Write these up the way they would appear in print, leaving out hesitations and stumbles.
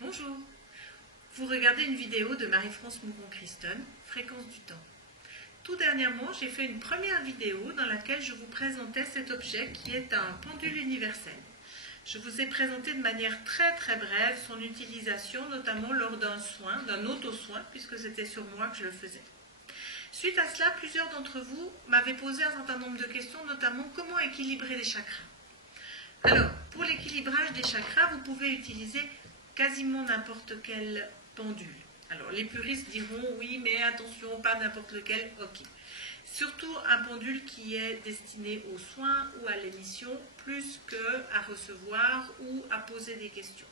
Bonjour, vous regardez une vidéo de Marie-France Mouron-Christon, Fréquence du temps. Tout dernièrement, j'ai fait une première vidéo dans laquelle je vous présentais cet objet qui est un pendule universel. Je vous ai présenté de manière très brève son utilisation, notamment lors d'un soin, d'un auto-soin, puisque c'était sur moi que je le faisais. Suite à cela, plusieurs d'entre vous m'avaient posé un certain nombre de questions, notamment comment équilibrer les chakras. Alors, pour l'équilibrage des chakras, vous pouvez utiliser quasiment n'importe quel pendule. Alors, les puristes diront oui, mais attention, pas n'importe lequel, ok. Surtout un pendule qui est destiné aux soins ou à l'émission, plus qu'à recevoir ou à poser des questions.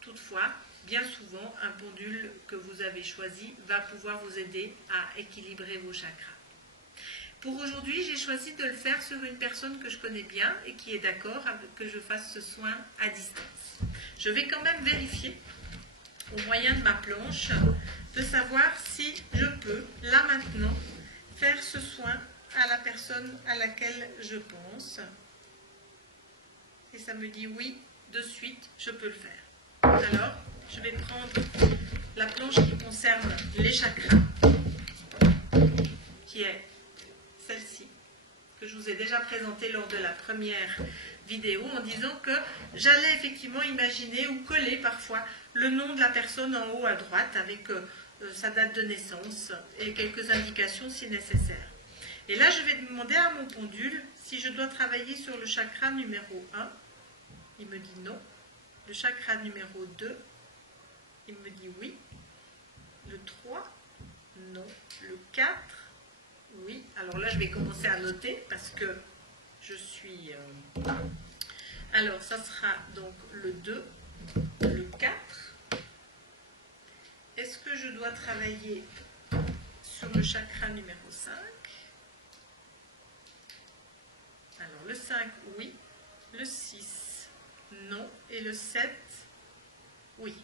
Toutefois, bien souvent, un pendule que vous avez choisi va pouvoir vous aider à équilibrer vos chakras. Pour aujourd'hui, j'ai choisi de le faire sur une personne que je connais bien et qui est d'accord que je fasse ce soin à distance. Je vais quand même vérifier, au moyen de ma planche, de savoir si je peux, là maintenant, faire ce soin à la personne à laquelle je pense. Et ça me dit oui, de suite, je peux le faire. Alors, je vais prendre la planche qui concerne les chakras, qui est celle-ci, que je vous ai déjà présentée lors de la première vidéo, en disant que j'allais effectivement imaginer ou coller parfois le nom de la personne en haut à droite avec sa date de naissance et quelques indications si nécessaire. Et là, je vais demander à mon pendule si je dois travailler sur le chakra numéro 1. Il me dit non. Le chakra numéro 2, il me dit oui. Le 3, non. Le 4, oui. Alors là, je vais commencer à noter parce que je suis... Alors, ça sera donc le 2, le 4. Est-ce que je dois travailler sur le chakra numéro 5? Alors, le 5, oui. Le 6, non. Et le 7, oui.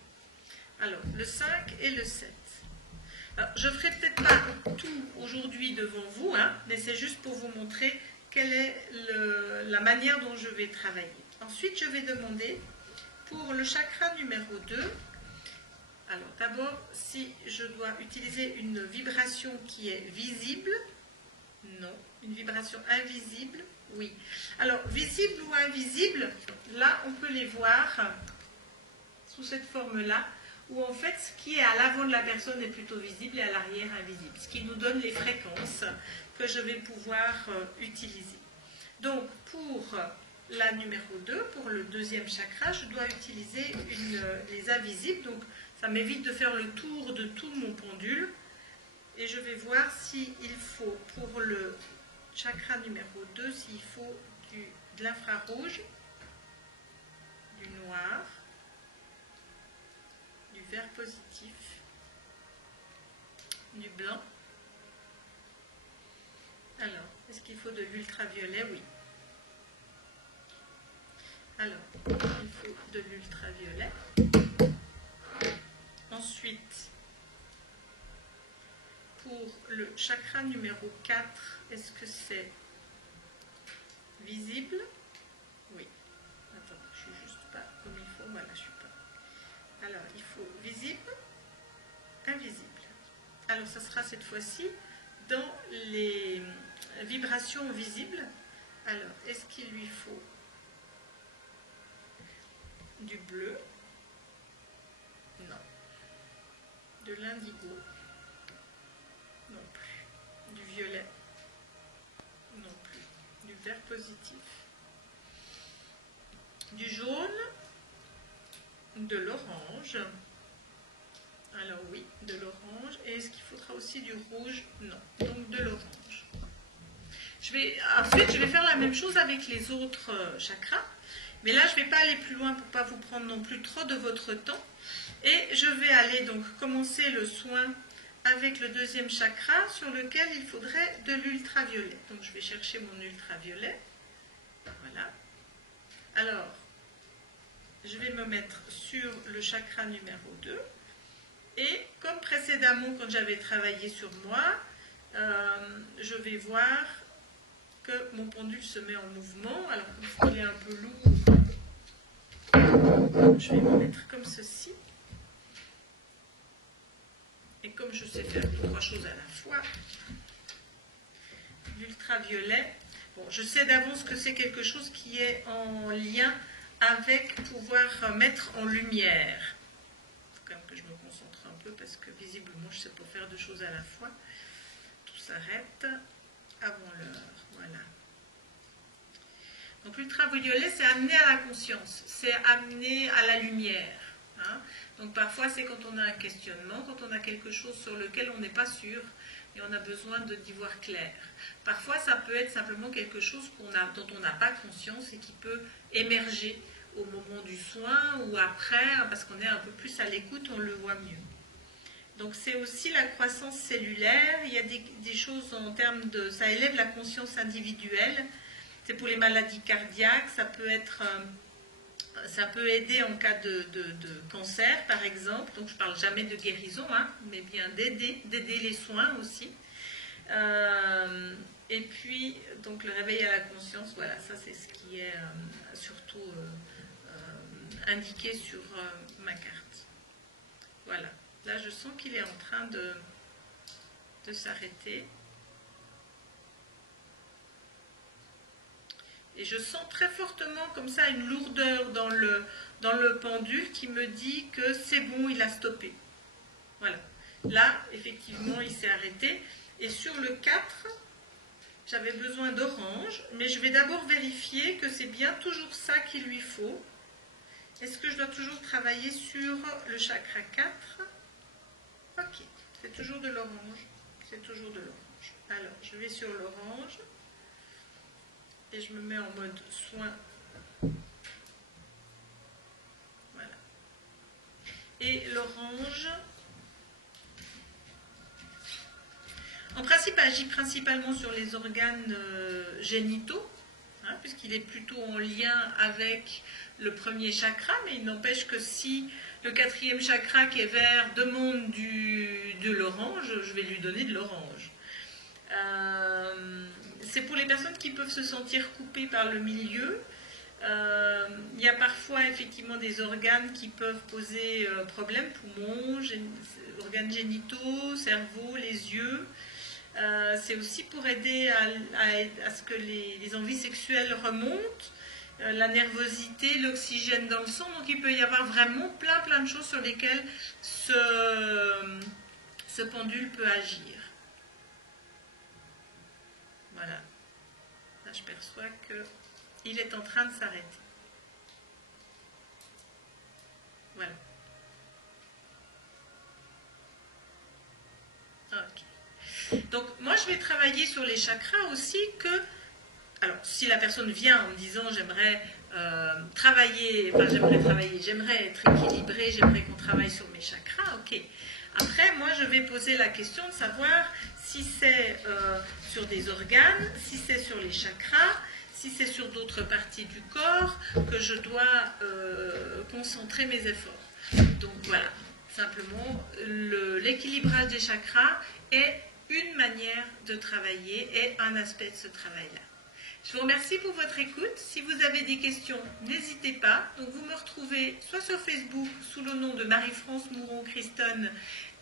Alors, le 5 et le 7. Alors, je ne ferai peut-être pas tout aujourd'hui devant vous, mais c'est juste pour vous montrer quelle est la manière dont je vais travailler. Ensuite, je vais demander pour le chakra numéro 2, alors d'abord, si je dois utiliser une vibration qui est visible, non. Une vibration invisible, oui. Alors, visible ou invisible, là, on peut les voir sous cette forme-là, où en fait, ce qui est à l'avant de la personne est plutôt visible et à l'arrière invisible, ce qui nous donne les fréquences que je vais pouvoir utiliser. Donc, pour la numéro 2, pour le deuxième chakra, je dois utiliser les invisibles, donc ça m'évite de faire le tour de tout mon pendule, et je vais voir s'il faut, pour le chakra numéro 2, s'il faut de l'infrarouge, du noir, du vert positif, du blanc. Alors, est-ce qu'il faut de l'ultraviolet? Oui. Alors, il faut de l'ultraviolet. Ensuite, pour le chakra numéro 4, est-ce que c'est visible? Oui. Attends, je ne suis juste pas comme il faut. Voilà, je suis pas. Alors, il faut visible, invisible. Alors, ça sera cette fois-ci dans les vibrations visibles. Alors, est-ce qu'il lui faut du bleu? Non. De l'indigo? Non plus. Du violet? Non plus. Du vert positif? Du jaune? De l'orange? Alors oui, de l'orange. Et est-ce qu'il faudra aussi du rouge? Non. Donc de l'orange. Ensuite, je vais faire la même chose avec les autres chakras. Mais là, je ne vais pas aller plus loin pour ne pas vous prendre non plus trop de votre temps. Et je vais aller donc commencer le soin avec le deuxième chakra sur lequel il faudrait de l'ultraviolet. Donc, je vais chercher mon ultraviolet. Voilà. Alors, je vais me mettre sur le chakra numéro 2. Et comme précédemment, quand j'avais travaillé sur moi, je vais voir que mon pendule se met en mouvement. Alors, comme il est un peu lourd, je vais me mettre comme ceci. comme je sais faire 3 choses à la fois, l'ultraviolet, bon, je sais d'avance que c'est quelque chose qui est en lien avec pouvoir mettre en lumière. Il faut quand même que je me concentre un peu parce que visiblement je ne sais pas faire 2 choses à la fois. Tout s'arrête avant l'heure. Voilà. Donc l'ultraviolet, c'est amener à la conscience, c'est amener à la lumière. Hein. Donc parfois c'est quand on a un questionnement, quand on a quelque chose sur lequel on n'est pas sûr et on a besoin d'y voir clair. Parfois ça peut être simplement quelque chose dont on n'a pas conscience et qui peut émerger au moment du soin ou après, parce qu'on est un peu plus à l'écoute, on le voit mieux. Donc c'est aussi la croissance cellulaire, il y a des choses en termes de... ça élève la conscience individuelle, c'est pour les maladies cardiaques, ça peut aider en cas de cancer par exemple, donc je ne parle jamais de guérison, hein, mais bien d'aider les soins aussi. Et puis donc le réveil à la conscience, voilà, ça c'est ce qui est surtout indiqué sur ma carte. Voilà. Là, je sens qu'il est en train de s'arrêter. Et je sens très fortement comme ça une lourdeur dans le pendule qui me dit que c'est bon, il a stoppé. Voilà. Là, effectivement, il s'est arrêté. Et sur le 4, j'avais besoin d'orange, mais je vais d'abord vérifier que c'est bien toujours ça qu'il lui faut. Est-ce que je dois toujours travailler sur le chakra 4 ? Ok, c'est toujours de l'orange. C'est toujours de l'orange. Alors, je vais sur l'orange et je me mets en mode soin. Voilà. Et l'orange, en principe, agit principalement sur les organes génitaux, hein, puisqu'il est plutôt en lien avec le premier chakra, mais il n'empêche que si le 4e chakra qui est vert demande de l'orange, je vais lui donner de l'orange. C'est pour les personnes qui peuvent se sentir coupées par le milieu. Il y a parfois effectivement des organes qui peuvent poser problème, poumons, organes génitaux, cerveau, les yeux. C'est aussi pour aider à ce que les envies sexuelles remontent. La nervosité, l'oxygène dans le sang, donc il peut y avoir vraiment plein de choses sur lesquelles ce pendule peut agir. Voilà. Là, je perçois qu'il est en train de s'arrêter. Voilà. Ok. Donc, moi, je vais travailler sur les chakras aussi que... Alors, si la personne vient en me disant j'aimerais j'aimerais être équilibrée, j'aimerais qu'on travaille sur mes chakras, ok. Après, moi, je vais poser la question de savoir si c'est sur des organes, si c'est sur les chakras, si c'est sur d'autres parties du corps que je dois concentrer mes efforts. Donc voilà, simplement, l'équilibrage des chakras est une manière de travailler et un aspect de ce travail-là. Je vous remercie pour votre écoute. Si vous avez des questions, n'hésitez pas. Donc vous me retrouvez soit sur Facebook sous le nom de Marie-France Mouron-Christon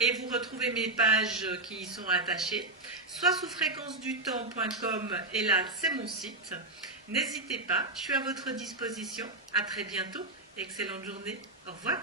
et vous retrouvez mes pages qui y sont attachées, soit sous fréquencedutemps.com et là c'est mon site. N'hésitez pas, je suis à votre disposition. À très bientôt. Excellente journée. Au revoir.